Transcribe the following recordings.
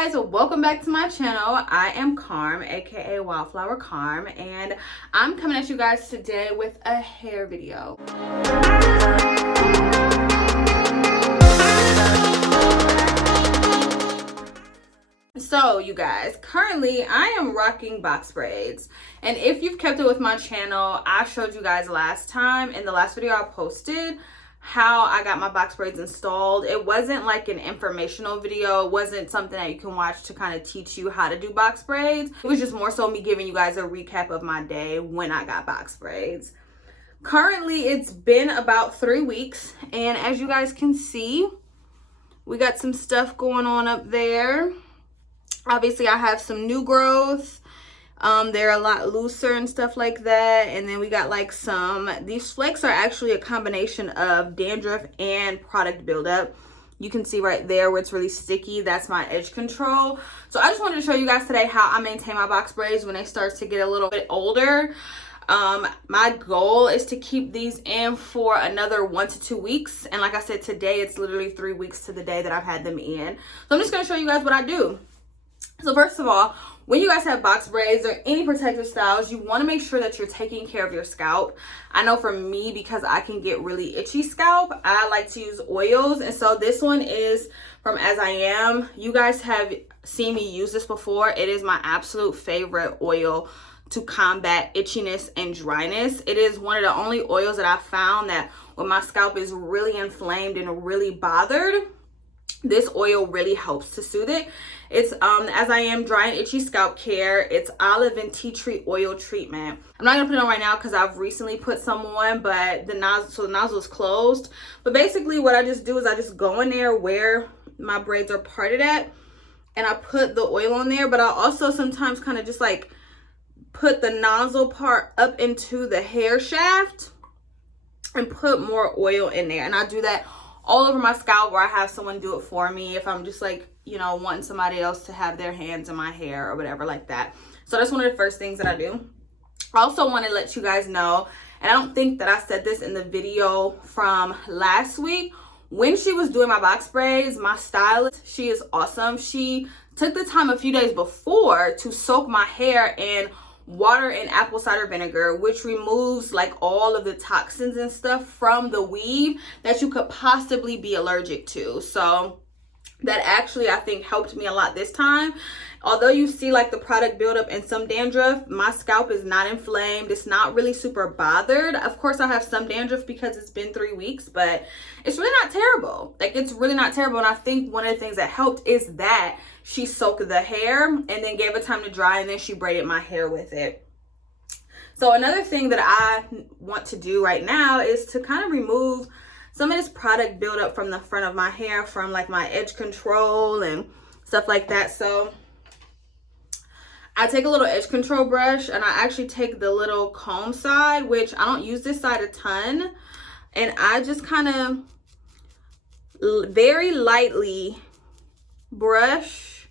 guys, welcome back to my channel. I am Carm, aka Wildflower Carm, and I'm coming at you guys today with a hair video. So you guys, currently I am rocking box braids, and if you've kept it with my channel, I showed you guys last time in the last video I posted how I got my box braids installed. It wasn't like an informational video. It wasn't something that you can watch to kind of teach you how to do box braids. It was just more so me giving you guys a recap of my day when I got box braids. Currently, it's been about 3 weeks, and as you guys can see, we got some stuff going on up there. Obviously, I have some new growth. They're a lot looser and stuff like that. And then we got like these flakes are actually a combination of dandruff and product buildup. You can see right there where it's really sticky. That's my edge control. So I just wanted to show you guys today how I maintain my box braids when they start to get a little bit older. My goal is to keep these in for another 1 to 2 weeks. And like I said, today it's literally 3 weeks to the day that I've had them in. So I'm just going to show you guys what I do. So first of all, when you guys have box braids or any protective styles, you want to make sure that you're taking care of your scalp. I know for me, because I can get really itchy scalp, I like to use oils. And so this one is from As I Am. You guys have seen me use this before. It is my absolute favorite oil to combat itchiness and dryness. It is one of the only oils that I found that when my scalp is really inflamed and really bothered, this oil really helps to soothe it. It's As I Am Dry and Itchy Scalp Care. It's olive and tea tree oil treatment. I'm not gonna put it on right now because I've recently put some on, but the nozzle is closed. But basically what I just do is I just go in there where my braids are parted at, and I put the oil on there. But I also sometimes kind of just like put the nozzle part up into the hair shaft and put more oil in there. And I do that all over my scalp, where I have someone do it for me if I'm just like, you know, wanting somebody else to have their hands in my hair or whatever like that. So that's one of the first things that I do. I also want to let you guys know, and I don't think that I said this in the video from last week, when she was doing my box braids, my stylist, she is awesome. She took the time a few days before to soak my hair in water and apple cider vinegar, which removes like all of the toxins and stuff from the weave that you could possibly be allergic to. So that actually I think helped me a lot this time. Although you see like the product buildup and some dandruff, my scalp is not inflamed. It's not really super bothered. Of course I have some dandruff because it's been 3 weeks, but it's really not terrible. Like, it's really not terrible. And I think one of the things that helped is that she soaked the hair and then gave it time to dry, and then she braided my hair with it. So another thing that I want to do right now is to kind of remove some of this product buildup from the front of my hair, from like my edge control and stuff like that. So I take a little edge control brush, and I actually take the little comb side, which I don't use this side a ton, and I just kind of very lightly brush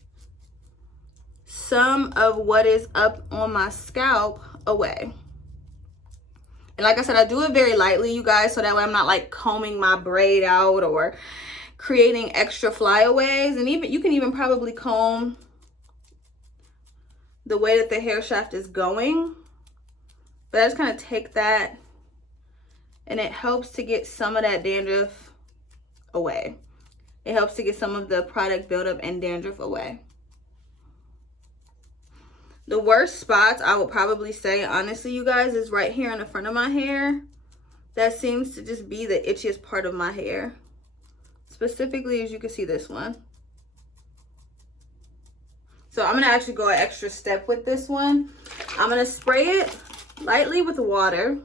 some of what is up on my scalp away. And like I said, I do it very lightly, you guys, so that way I'm not like combing my braid out or creating extra flyaways. And even you can even probably comb the way that the hair shaft is going. But I just kind of take that, and it helps to get some of that dandruff away. It helps to get some of the product buildup and dandruff away. The worst spots, I would probably say, honestly, you guys, is right here in the front of my hair. That seems to just be the itchiest part of my hair. Specifically, as you can see, this one. So I'm going to actually go an extra step with this one. I'm going to spray it lightly with water.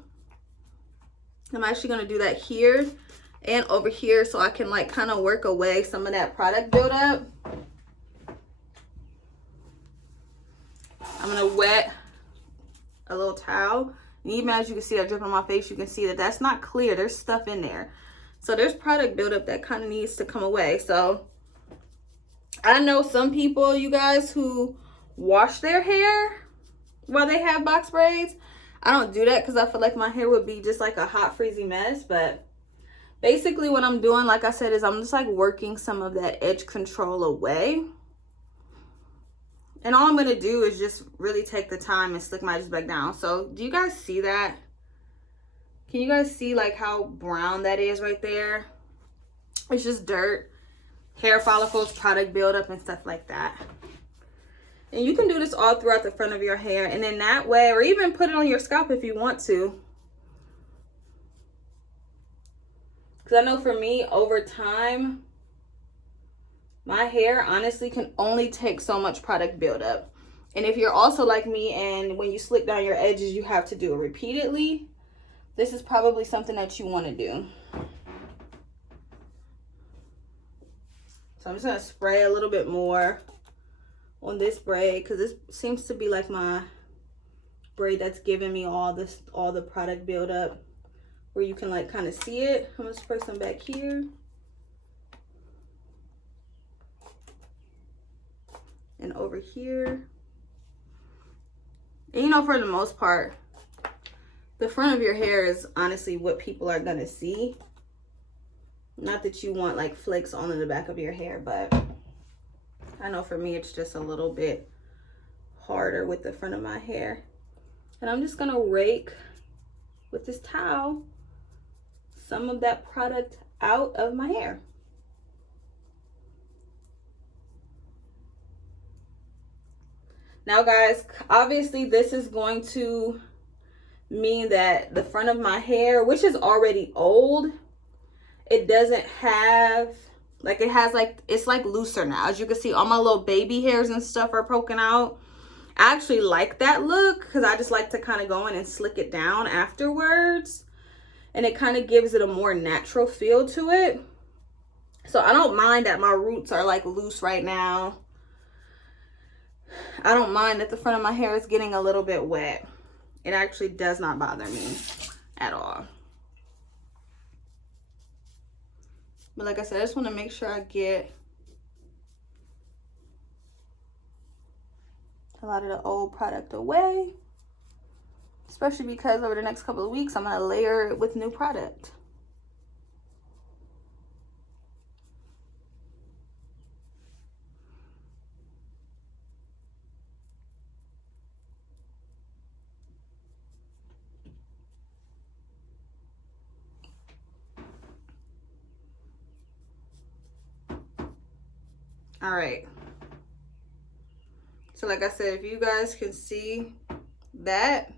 I'm actually going to do that here and over here, so I can like kind of work away some of that product buildup. I'm going to wet a little towel. And even as you can see that drip on my face, you can see that that's not clear. There's stuff in there. So there's product buildup that kind of needs to come away. So I know some people, you guys, who wash their hair while they have box braids. I don't do that because I feel like my hair would be just like a hot, freezy mess. But basically what I'm doing, like I said, is I'm just like working some of that edge control away. And all I'm going to do is just really take the time and slick my edges back down. So do you guys see that? Can you guys see like how brown that is right there? It's just dirt, hair follicles, product buildup, and stuff like that. And you can do this all throughout the front of your hair. And then that way, or even put it on your scalp if you want to. Because I know for me, over time, my hair honestly can only take so much product buildup. And if you're also like me and when you slick down your edges, you have to do it repeatedly, this is probably something that you want to do. So I'm just going to spray a little bit more on this braid because this seems to be like my braid that's giving me all the product buildup where you can like kind of see it. I'm going to spray some back here. And over here. And you know, for the most part, the front of your hair is honestly what people are gonna see. Not that you want like flakes on in the back of your hair, but I know for me it's just a little bit harder with the front of my hair. And I'm just gonna rake with this towel some of that product out of my hair. Now guys, obviously this is going to mean that the front of my hair, which is already old, it doesn't have, like it has like, it's like looser now. As you can see, all my little baby hairs and stuff are poking out. I actually like that look because I just like to kind of go in and slick it down afterwards. And it kind of gives it a more natural feel to it. So I don't mind that my roots are like loose right now. I don't mind that the front of my hair is getting a little bit wet. It actually does not bother me at all. But like I said, I just want to make sure I get a lot of the old product away. Especially because over the next couple of weeks, I'm going to layer it with new product. All right. So like I said, if you guys can see that,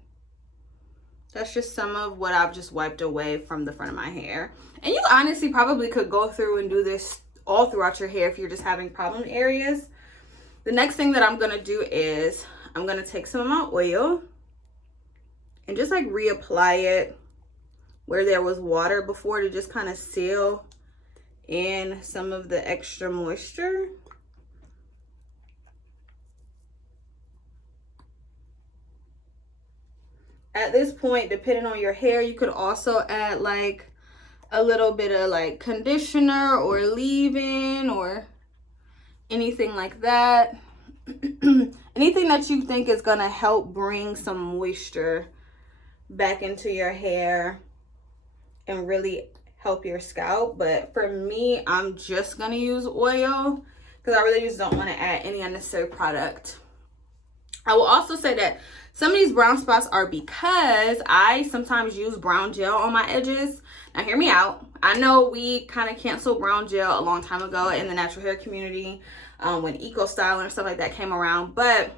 that's just some of what I've just wiped away from the front of my hair. And you honestly probably could go through and do this all throughout your hair if you're just having problem areas. The next thing that I'm going to do is I'm going to take some of my oil and just like reapply it where there was water before to just kind of seal in some of the extra moisture. At this point, depending on your hair, you could also add like a little bit of like conditioner or leave-in or anything like that. Anything that you think is gonna help bring some moisture back into your hair and really help your scalp. But for me, I'm just gonna use oil because I really just don't want to add any unnecessary product. I will also say that some of these brown spots are because I sometimes use brown gel on my edges. Now hear me out. I know we kind of canceled brown gel a long time ago in the natural hair community when eco styling and stuff like that came around. But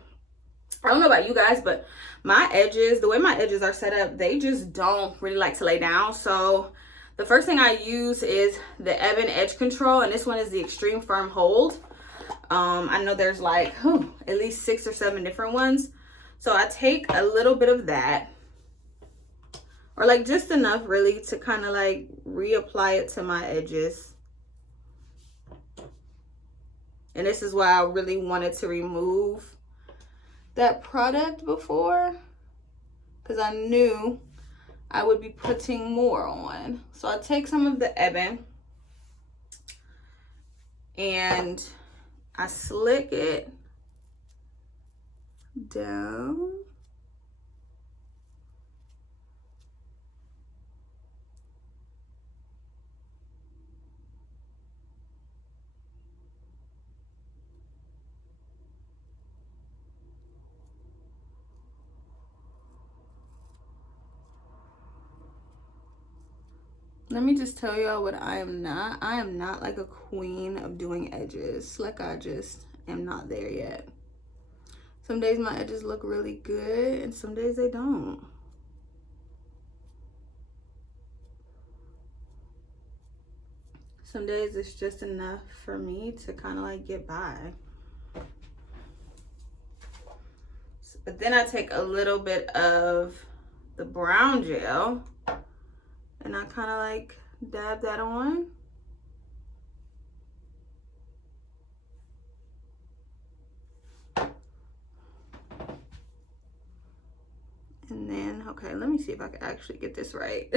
I don't know about you guys, but my edges, the way my edges are set up, they just don't really like to lay down. So the first thing I use is the Ebin Edge Control, and this one is the Extreme Firm Hold. I know there's like at least 6 or 7 different ones. So I take a little bit of that, or like just enough really to kind of like reapply it to my edges. And this is why I really wanted to remove that product before, because I knew I would be putting more on. So I take some of the Ebin and I slick it down. let me just tell y'all what I am not. I am not like a queen of doing edges. Like, I just am not there yet. Some days my edges look really good and some days they don't. Some days it's just enough for me to kind of like get by. But then I take a little bit of the brown gel and I kind of like dab that on. And then, okay, let me see if I can actually get this right.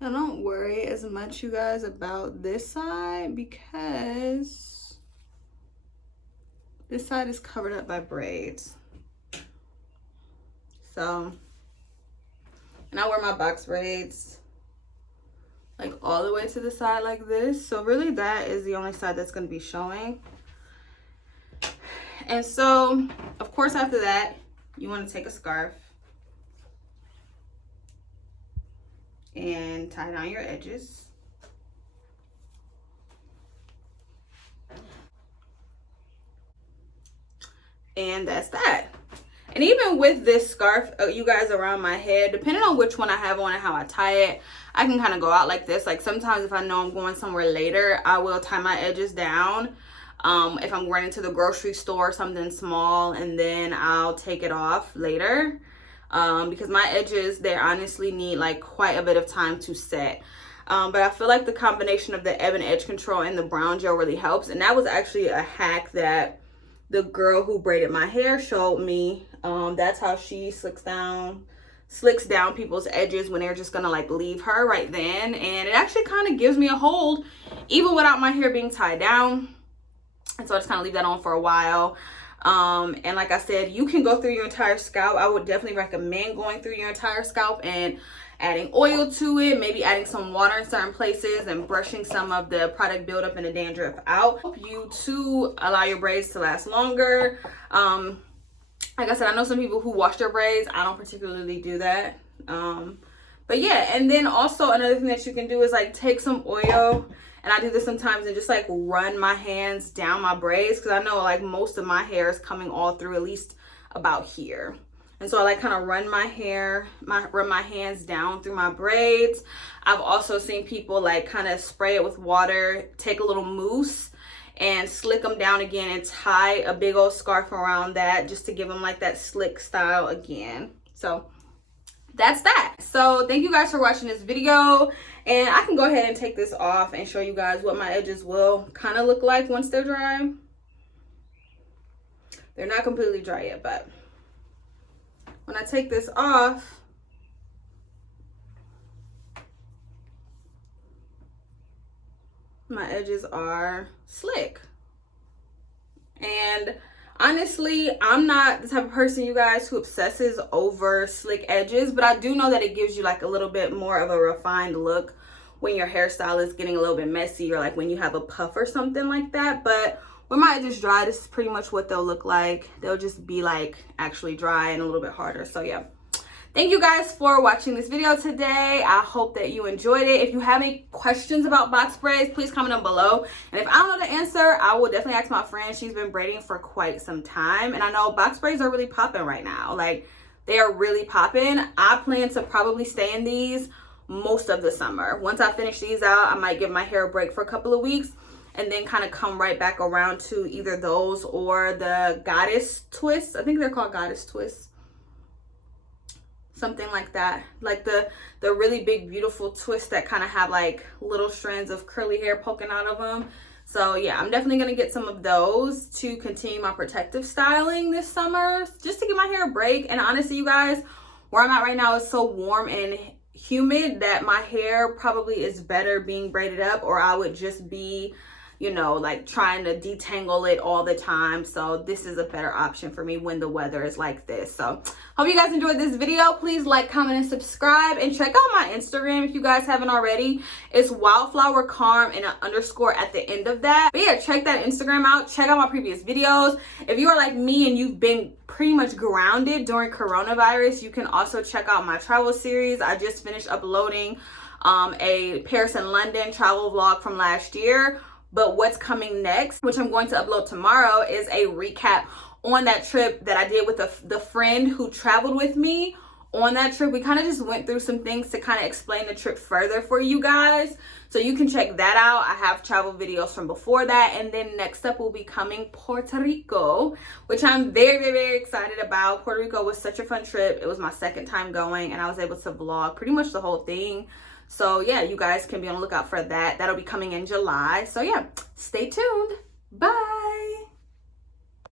I don't worry as much, you guys, about this side because this side is covered up by braids. So, and I wear my box braids like all the way to the side like this. So really that is the only side that's going to be showing. And so, of course, after that, you want to take a scarf and tie down your edges. And that's that. And even with this scarf, you guys, around my head, depending on which one I have on and how I tie it, I can kind of go out like this. Like sometimes if I know I'm going somewhere later, I will tie my edges down. If I'm running to the grocery store, something small, and then I'll take it off later. Because my edges, they honestly need like quite a bit of time to set. But I feel like the combination of the ebon edge control and the brown gel really helps. And that was actually a hack that the girl who braided my hair showed me. That's how she slicks down people's edges when they're just gonna like leave her right then. And it actually kind of gives me a hold even without my hair being tied down. And so I just kind of leave that on for a while. And like I said, you can go through your entire scalp. I would definitely recommend going through your entire scalp and adding oil to it, maybe adding some water in certain places and brushing some of the product buildup and the dandruff out. Help you to allow your braids to last longer. Like I said, I know some people who wash their braids. I don't particularly do that. But yeah, and then also another thing that you can do is like take some oil, and I do this sometimes, and just like run my hands down my braids, because I know like most of my hair is coming all through at least about here. And so I like kind of run my hands down through my braids. I've also seen people like kind of spray it with water, take a little mousse and slick them down again and tie a big old scarf around that just to give them like that slick style again. So that's that. So thank you guys for watching this video, and I can go ahead and take this off and show you guys what my edges will kind of look like once they're dry. They're not completely dry yet, but when I take this off, my edges are slick. And honestly, I'm not the type of person, you guys, who obsesses over slick edges, but I do know that it gives you like a little bit more of a refined look when your hairstyle is getting a little bit messy, or like when you have a puff or something like that. But when my edges dry, this is pretty much what they'll look like. They'll just be like actually dry and a little bit harder. So yeah, thank you guys for watching this video today. I hope that you enjoyed it. If you have any questions about box braids, please comment them below. And if I don't know the answer, I will definitely ask my friend. She's been braiding for quite some time, and I know box braids are really popping right now. Like, they are really popping. I plan to probably stay in these most of the summer. Once I finish these out, I might give my hair a break for a couple of weeks and then kind of come right back around to either those or the goddess twists. I think they're called goddess twists. something like that, like the really big beautiful twists that kind of have like little strands of curly hair poking out of them. So yeah, I'm definitely gonna get some of those to continue my protective styling this summer, just to give my hair a break. And honestly, you guys, where I'm at right now is so warm and humid that my hair probably is better being braided up, or I would just be, you know, like trying to detangle it all the time. So this is a better option for me when the weather is like this. So hope you guys enjoyed this video. Please like, comment, and subscribe, and check out my Instagram if you guys haven't already. It's wildflower calm and an underscore at the end of that. But yeah, check that Instagram out. Check out my previous videos. If you are like me and you've been pretty much grounded during coronavirus, you can also check out my travel series. I just finished uploading a Paris and London travel vlog from last year. But what's coming next, which I'm going to upload tomorrow, is a recap on that trip that I did with the friend who traveled with me. On that trip, we kind of just went through some things to kind of explain the trip further for you guys. So you can check that out. I have travel videos from before that. And then next up will be coming Puerto Rico, which I'm very, very, very excited about. Puerto Rico was such a fun trip. It was my second time going, and I was able to vlog pretty much the whole thing. So yeah, you guys can be on the lookout for that. That'll be coming in July. So yeah, stay tuned. Bye.